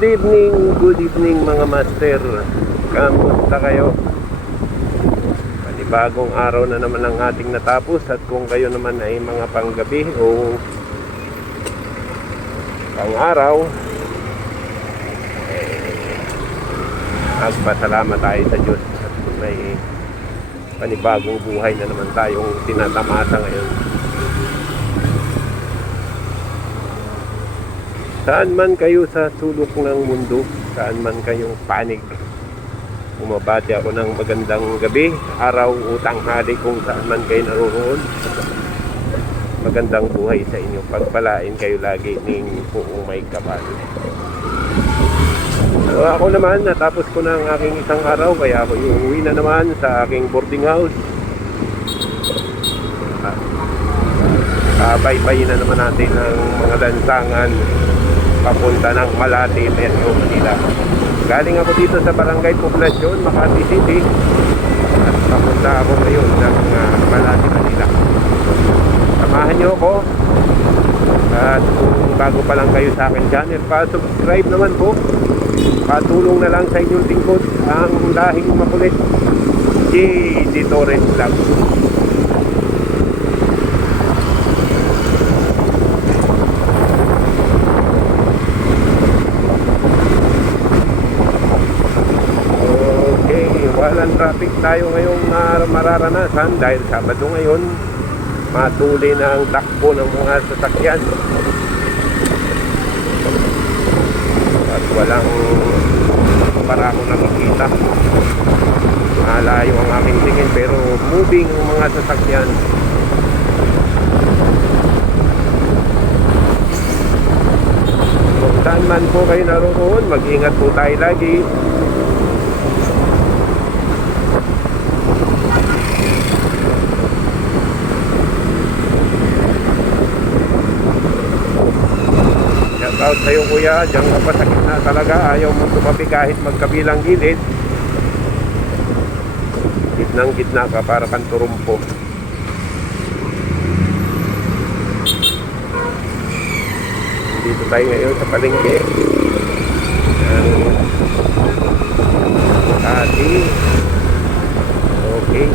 Good evening mga master. Kamusta kayo? Panibagong araw na naman ang ating natapos. At kung kayo naman ay mga panggabi o pang-araw, magpasalamat tayo sa Diyos at may panibagong buhay na naman tayong tinatamasa ngayon. Saan man kayo sa sulok ng mundo, saan man kayong panig, bumabati ako ng magandang gabi, araw o tanghali kung saan man kayo naroon. Magandang buhay sa inyo. Pagpalain kayo lagi ng Poong May Kapal. So, ako naman, natapos ko na ang aking isang araw, kaya ako uuwi na naman sa aking boarding house. Baybayin na naman natin ang mga lansangan papunta ng Malate, Metro Manila. Galing ako dito sa Barangay Poblasyon, Makati City, at papunta ako ngayon ng Malate, Manila. Samahan nyo ako. At kung bago pa lang kayo sa akin channel, pa-subscribe naman po. Patulong na lang sa inyong lingkod, ang lahing makulit, J.D. Torres Vlog. Walang traffic tayo ngayong mararanasan dahil Sabado ngayon. Matuloy na ang takbo ng mga sasakyan at walang para ako nakikita. Malayo ang aking tingin pero moving ang mga sasakyan. Kung saan man po kayo naroon, mag-ingat po tayo lagi. Out sa'yo kuya, diyan ka pa sa gitna talaga, ayaw mong tumabi kahit magkabilang gilid. Gitnang gitna ka para kang turumpo. Dito tayo ngayon sa palengke ng Makati. Okay.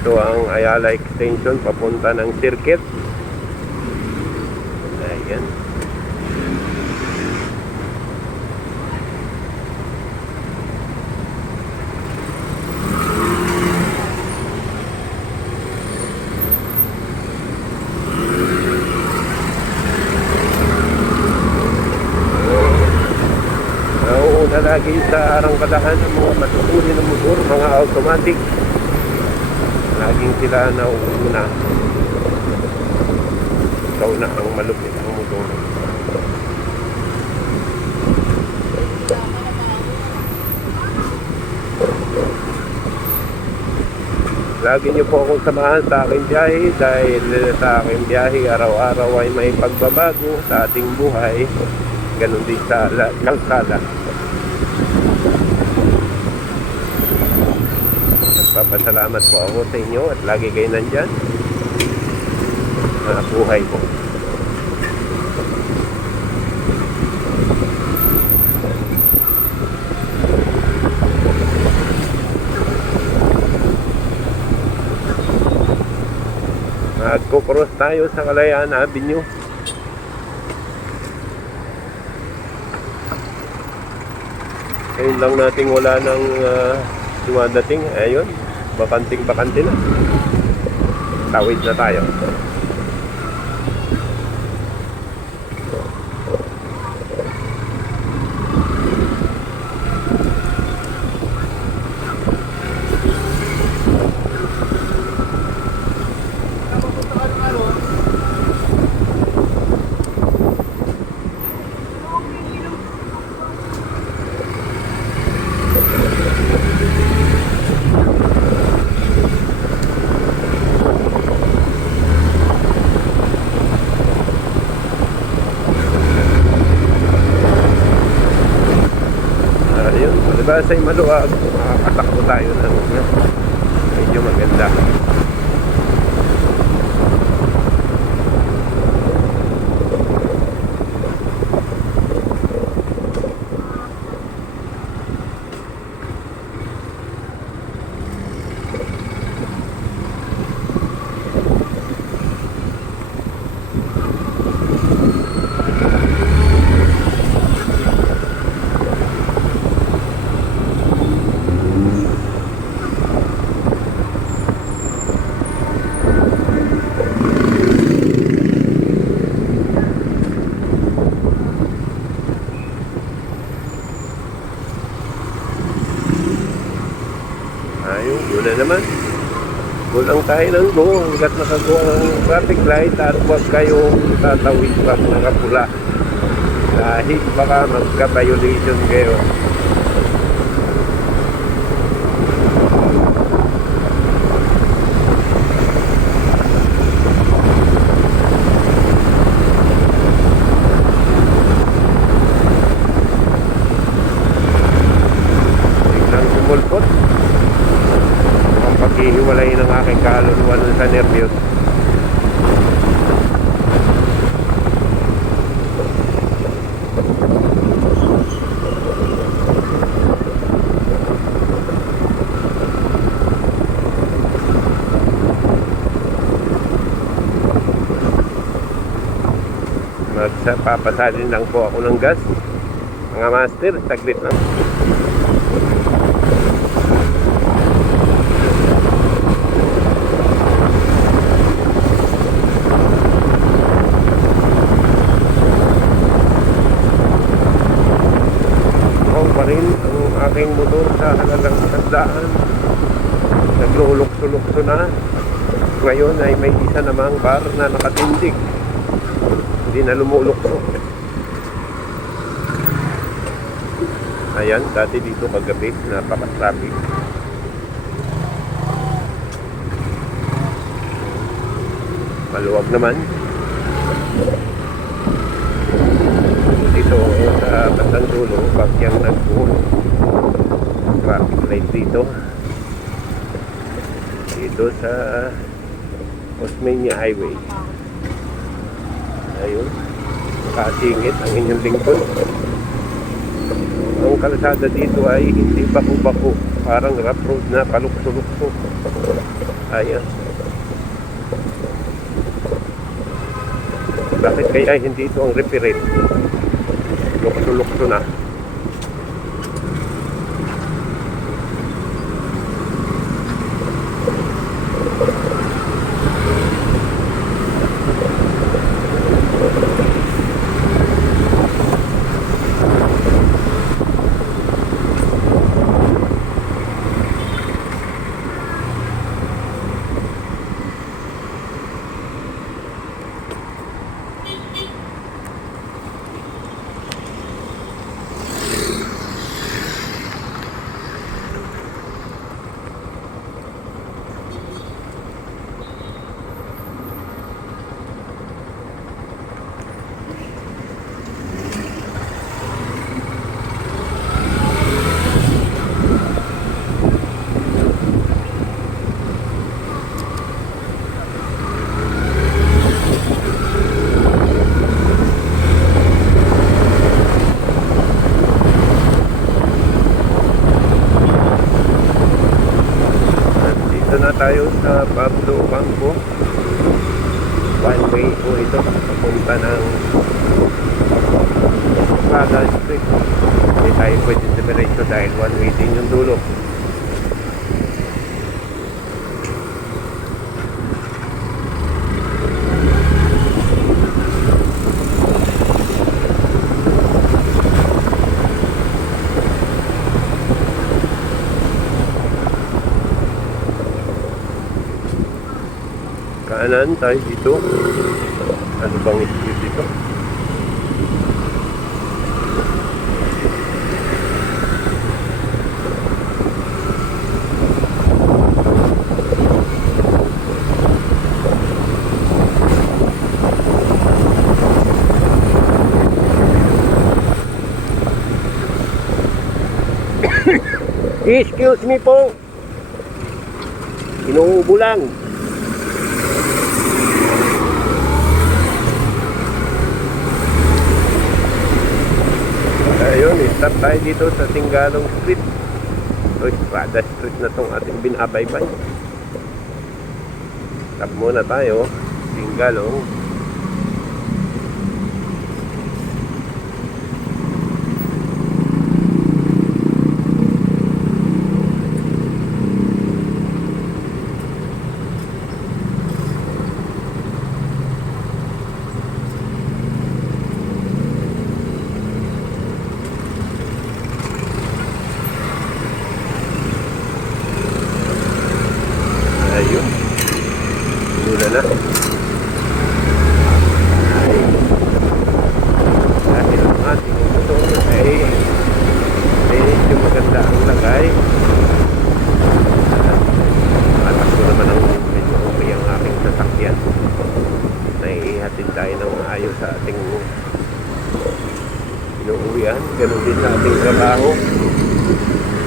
Ito ang Ayala Extension papunta ng Circuit. Ayan. Nauuna lagi sa arangkadahan ng mga matutuloy na motor, mga automatic. Laging sila nauuna. Ikaw na ang malupit ang motor. Lagi niyo po akong samahan sa aking biyahe dahil sa aking biyahe araw-araw ay may pagbabago sa ating buhay. Ganon din sa kalsada. Papasalamat po ako sa inyo at lagi kayo nandyan sa buhay ko. Magko-cross tayo sa Kalayaan Avenue. Ngayon lang natin wala ng dumadating. Ayun, bakanting-bakante na. Tawid na tayo. Diba sa maluwag, makakatakbo tayo ng medyo maganda. na naman. Kulang tayo ng go hanggat nakago ang traffic light at huwag kayong tatawid pag nakapula. Dahil baka magka-violation kayo. Mulpot ang paghihiwalay ng aking kaluluwa nun sa nervyos. Papasalin lang po ako ng gas mga master, saglit lang. Pa rin ang aking motor sa halagang 100. Naglulukso-lukso na. Ngayon ay may isa namang bar na nakatindig, hindi na lumulukso. Ayan, dati dito kagabi napaka-traffic. Maluwag naman dito sa bandang dulo, bagyang nagbuhol. Traffic light dito sa Osmeña Highway. Ayun, nakasingit ang inyong lingkod. Ang kalsada dito ay hindi bako-bako, parang rough road na palukso-lukso. Ayan, bakit kaya hindi ito ang referent? Lukso-lukso na. Tayo sa Pablo Bangko. One way po ito papunta ng Praga Street. Hindi tayo pwede diretso dahil one way din yung dulo. Kanan tayo dito. Ano bang street dito? Excuse me po. Inuubo lang. Ayun, stop tayo dito sa Singalong Street. Uy, Prada Street na tong ating binabaybay. Stop muna tayo, Singalong.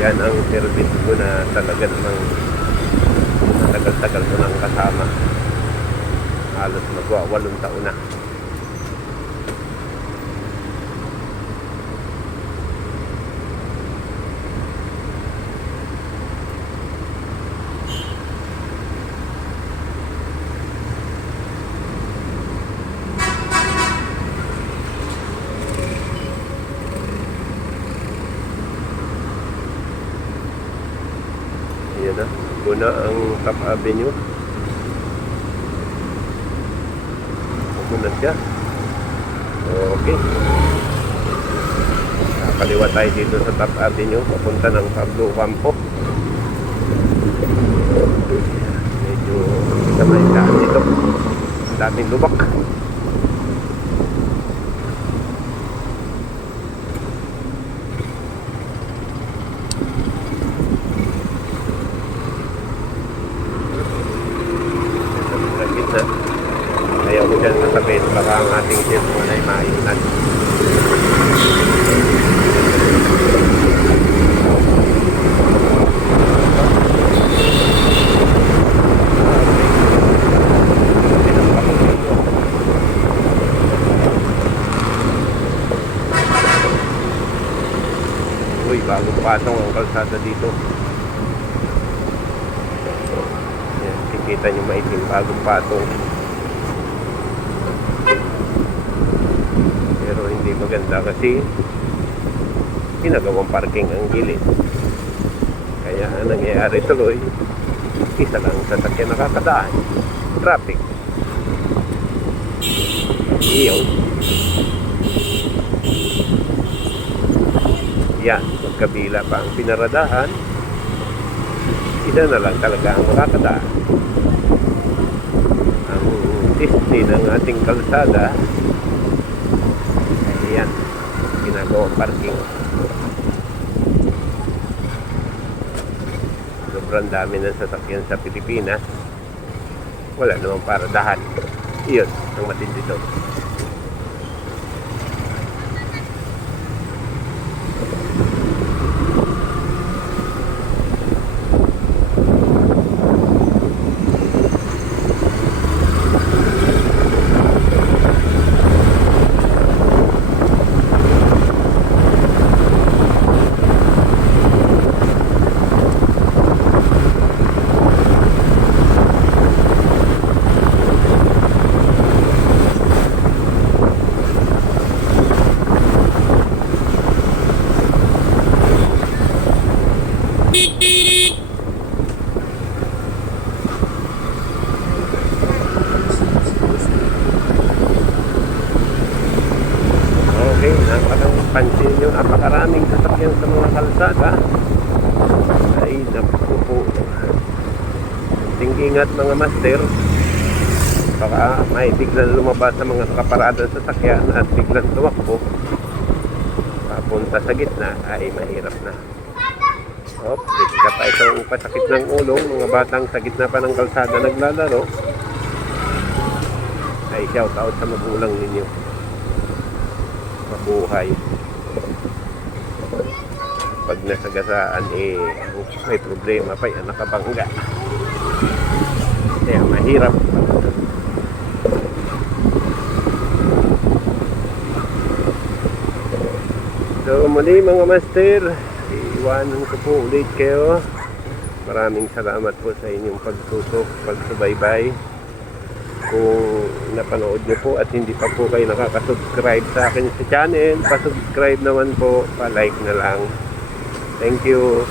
Yan ang service ko na talaga namang tagal-tagal ko nang kasama. Halos magwa 8 taon na. Yan na, una ang Top Avenue. Muna siya. Okay. Nakakaliwa tayo dito sa Top Avenue, papunta ng Pablo Campo. Medyo kamay daan dito. Daming lubak. Ayaw ko dyan sasabihin, baka ang ating cellphone ay maiunan. Uy, bagong patong ang kalsada dito. Yan, kikita nyo maitim, bagong patong. Pero hindi maganda kasi ginagawang parking ang gilid. Kaya ang nangyayari tuloy, isa lang sasakyan nakakadaan. Traffic. Iyon. Yan, magkabila pa ang pinaradahan. Isa na lang talaga ang makakadaan. Ang Disney ng ating kalsada, ayan, ginagawang parking. Sobrang dami ng sasakyan sa Pilipinas. Wala namang paradahan. Iyon ang matindi doon. Okay, pansin nyo, napakaraming sasakyan sa mga kalsada. Ay, naku po. Ingat mga master. Baka may biglang lumabas sa mga kaparada sa sasakyan at biglang tumakbo. Papunta sa gitna ay mahirap na. Dito pa itong pasakit ng ulo. Mga batang sa gitna pa ng kalsada naglalaro. Ay, shout out sa magulang ninyo. Mabuhay. Pag nasagasaan may problema pa yan, nakabangga. Kaya mahirap. So muli mga master, iwanan ko po ulit kayo. Maraming salamat po sa inyong pagtutok, pagsubaybay. Kung napanood nyo po at hindi pa po kayo nakaka-subscribe sa akin sa channel, pa-subscribe naman po, pa-like na lang. Thank you.